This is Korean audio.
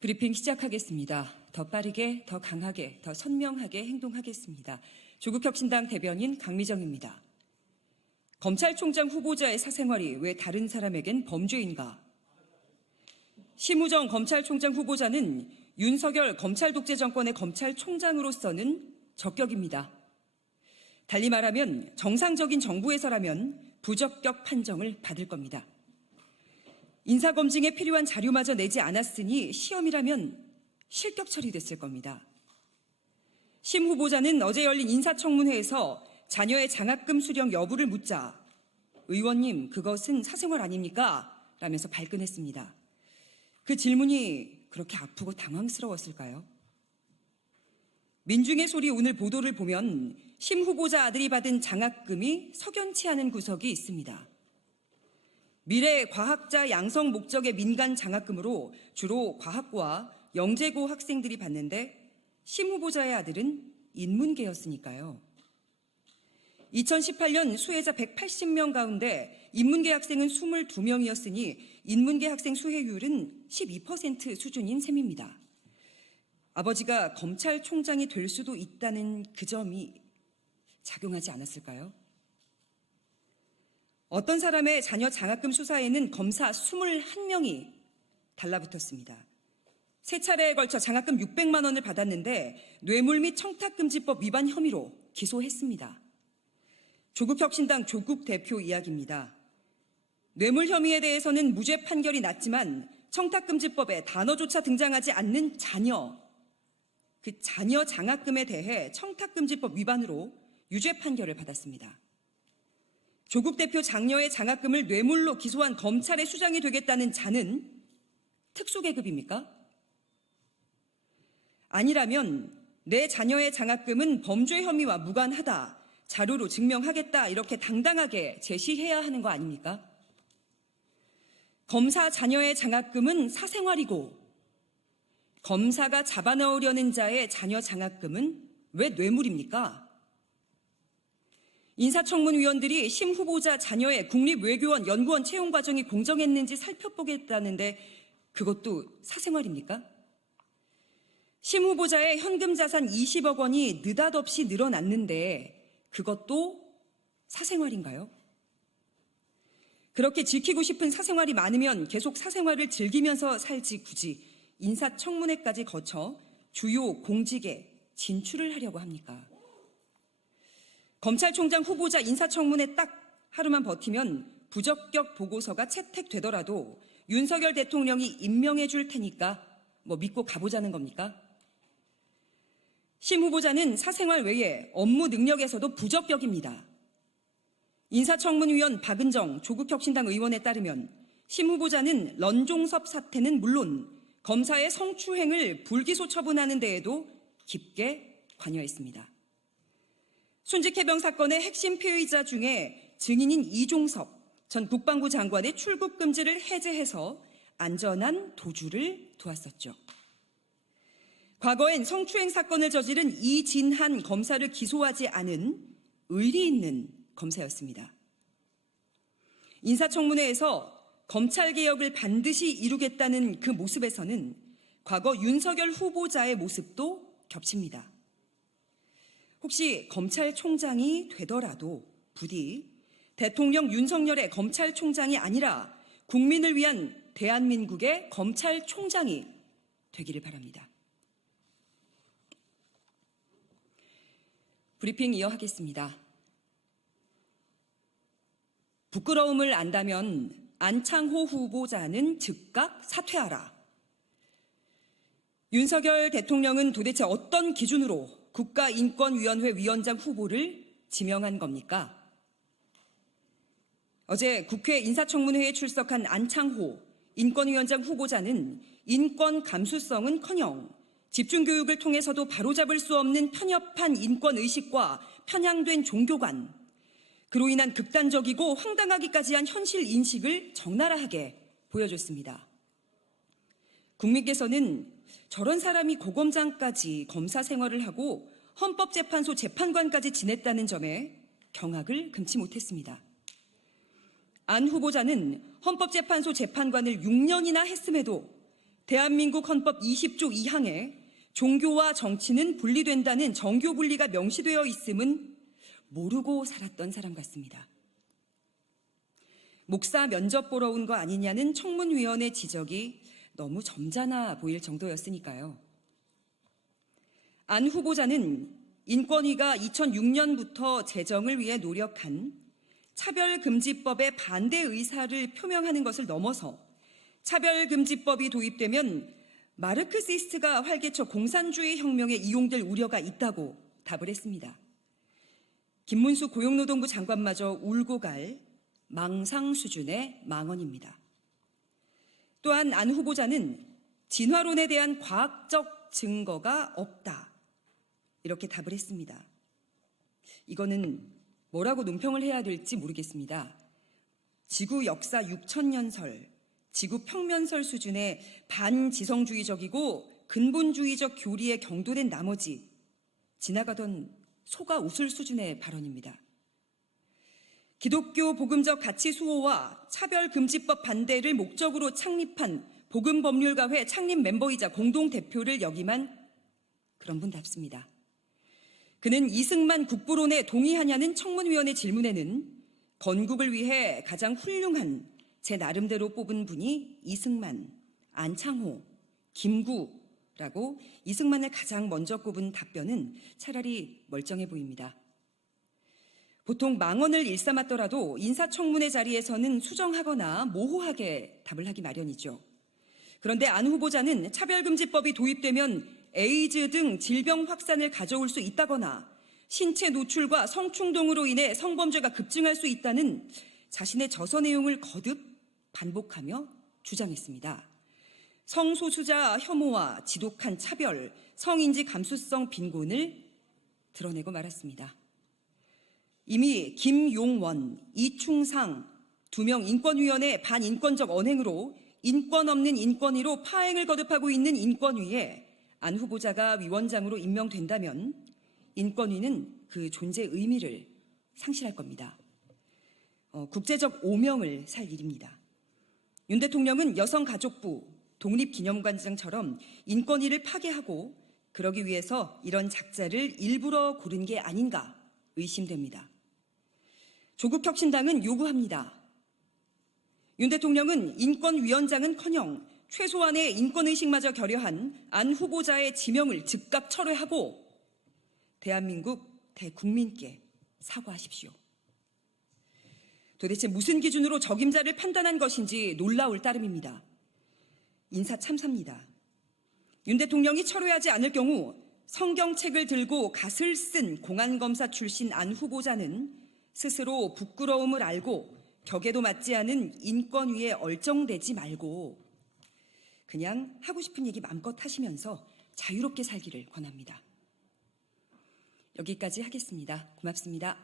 브리핑 시작하겠습니다. 더 빠르게, 더 강하게, 더 선명하게 행동하겠습니다. 조국혁신당 대변인 강미정입니다. 검찰총장 후보자의 사생활이 왜 다른 사람에겐 범죄인가? 심우정 검찰총장 후보자는 윤석열 검찰 독재 정권의 검찰총장으로서는 적격입니다. 달리 말하면 정상적인 정부에서라면 부적격 판정을 받을 겁니다. 인사검증에 필요한 자료마저 내지 않았으니 시험이라면 실격 처리됐을 겁니다. 심 후보자는 어제 열린 인사청문회에서 자녀의 장학금 수령 여부를 묻자 의원님 그것은 사생활 아닙니까? 라면서 발끈했습니다. 그 질문이 그렇게 아프고 당황스러웠을까요? 민중의 소리 오늘 보도를 보면 심 후보자 아들이 받은 장학금이 석연치 않은 구석이 있습니다. 미래 과학자 양성 목적의 민간 장학금으로 주로 과학고와 영재고 학생들이 받는데 심 후보자의 아들은 인문계였으니까요. 2018년 수혜자 180명 가운데 인문계 학생은 22명이었으니 인문계 학생 수혜율은 12% 수준인 셈입니다. 아버지가 검찰총장이 될 수도 있다는 그 점이 작용하지 않았을까요? 어떤 사람의 자녀 장학금 수사에는 검사 21명이 달라붙었습니다. 세 차례에 걸쳐 장학금 600만 원을 받았는데 뇌물 및 청탁금지법 위반 혐의로 기소했습니다. 조국혁신당 조국 대표 이야기입니다. 뇌물 혐의에 대해서는 무죄 판결이 났지만 청탁금지법에 단어조차 등장하지 않는 자녀, 그 자녀 장학금에 대해 청탁금지법 위반으로 유죄 판결을 받았습니다. 조국 대표 장녀의 장학금을 뇌물로 기소한 검찰의 수장이 되겠다는 자는 특수계급입니까? 아니라면 내 자녀의 장학금은 범죄 혐의와 무관하다, 자료로 증명하겠다 이렇게 당당하게 제시해야 하는 거 아닙니까? 검사 자녀의 장학금은 사생활이고 검사가 잡아넣으려는 자의 자녀 장학금은 왜 뇌물입니까? 인사청문위원들이 심 후보자 자녀의 국립외교원 연구원 채용 과정이 공정했는지 살펴보겠다는데 그것도 사생활입니까? 심 후보자의 현금 자산 20억 원이 느닷없이 늘어났는데 그것도 사생활인가요? 그렇게 지키고 싶은 사생활이 많으면 계속 사생활을 즐기면서 살지 굳이 인사청문회까지 거쳐 주요 공직에 진출을 하려고 합니까? 검찰총장 후보자 인사청문회 딱 하루만 버티면 부적격 보고서가 채택되더라도 윤석열 대통령이 임명해 줄 테니까 믿고 가보자는 겁니까? 심 후보자는 사생활 외에 업무 능력에서도 부적격입니다. 인사청문위원 박은정 조국혁신당 의원에 따르면 심 후보자는 런종섭 사태는 물론 검사의 성추행을 불기소 처분하는 데에도 깊게 관여했습니다. 순직해병 사건의 핵심 피의자 중에 증인인 이종섭 전 국방부 장관의 출국 금지를 해제해서 안전한 도주를 도왔었죠. 과거엔 성추행 사건을 저지른 이진한 검사를 기소하지 않은 의리 있는 검사였습니다. 인사청문회에서 검찰개혁을 반드시 이루겠다는 그 모습에서는 과거 윤석열 후보자의 모습도 겹칩니다. 혹시 검찰총장이 되더라도 부디 대통령 윤석열의 검찰총장이 아니라 국민을 위한 대한민국의 검찰총장이 되기를 바랍니다. 브리핑 이어하겠습니다. 부끄러움을 안다면 안창호 후보자는 즉각 사퇴하라. 윤석열 대통령은 도대체 어떤 기준으로 국가인권위원회 위원장 후보를 지명한 겁니까? 어제 국회 인사청문회에 출석한 안창호 인권위원장 후보자는 인권 감수성은커녕 집중교육을 통해서도 바로잡을 수 없는 편협한 인권의식과 편향된 종교관, 그로 인한 극단적이고 황당하기까지 한 현실 인식을 적나라하게 보여줬습니다. 국민께서는 저런 사람이 고검장까지 검사 생활을 하고 헌법재판소 재판관까지 지냈다는 점에 경악을 금치 못했습니다. 안 후보자는 헌법재판소 재판관을 6년이나 했음에도 대한민국 헌법 20조 2항에 종교와 정치는 분리된다는 정교 분리가 명시되어 있음은 모르고 살았던 사람 같습니다. 목사 면접 보러 온 거 아니냐는 청문위원회 지적이 너무 점잖아 보일 정도였으니까요. 안 후보자는 인권위가 2006년부터 제정을 위해 노력한 차별금지법의 반대 의사를 표명하는 것을 넘어서 차별금지법이 도입되면 마르크시스트가 활개쳐 공산주의 혁명에 이용될 우려가 있다고 답을 했습니다. 김문수 고용노동부 장관마저 울고 갈 망상 수준의 망언입니다. 또한 안 후보자는 진화론에 대한 과학적 증거가 없다, 이렇게 답을 했습니다. 이거는 뭐라고 논평을 해야 될지 모르겠습니다. 지구 역사 6천년설, 지구 평면설 수준의 반지성주의적이고 근본주의적 교리에 경도된 나머지 지나가던 소가 웃을 수준의 발언입니다. 기독교 복음적 가치 수호와 차별금지법 반대를 목적으로 창립한 복음법률가회 창립 멤버이자 공동대표를 역임한 그런 분답습니다. 그는 이승만 국부론에 동의하냐는 청문위원회 질문에는 건국을 위해 가장 훌륭한 제 나름대로 뽑은 분이 이승만, 안창호, 김구라고 이승만을 가장 먼저 꼽은 답변은 차라리 멀쩡해 보입니다. 보통 망언을 일삼았더라도 인사청문회 자리에서는 수정하거나 모호하게 답을 하기 마련이죠. 그런데 안 후보자는 차별금지법이 도입되면 에이즈 등 질병 확산을 가져올 수 있다거나 신체 노출과 성충동으로 인해 성범죄가 급증할 수 있다는 자신의 저서 내용을 거듭 반복하며 주장했습니다. 성소수자 혐오와 지독한 차별, 성인지 감수성 빈곤을 드러내고 말았습니다. 이미 김용원, 이충상 2명 인권위원회 반인권적 언행으로 인권 없는 인권위로 파행을 거듭하고 있는 인권위에 안 후보자가 위원장으로 임명된다면 인권위는 그 존재 의미를 상실할 겁니다. 국제적 오명을 살 일입니다. 윤 대통령은 여성가족부, 독립기념관장처럼 인권위를 파괴하고 그러기 위해서 이런 작자를 일부러 고른 게 아닌가 의심됩니다. 조국혁신당은 요구합니다. 윤 대통령은 인권위원장은커녕 최소한의 인권의식마저 결여한 안 후보자의 지명을 즉각 철회하고 대한민국 대국민께 사과하십시오. 도대체 무슨 기준으로 적임자를 판단한 것인지 놀라울 따름입니다. 인사 참사입니다. 윤 대통령이 철회하지 않을 경우 성경책을 들고 갓을 쓴 공안검사 출신 안 후보자는 스스로 부끄러움을 알고 격에도 맞지 않은 인권위에 얼쩡대지 말고 그냥 하고 싶은 얘기 마음껏 하시면서 자유롭게 살기를 권합니다. 여기까지 하겠습니다. 고맙습니다.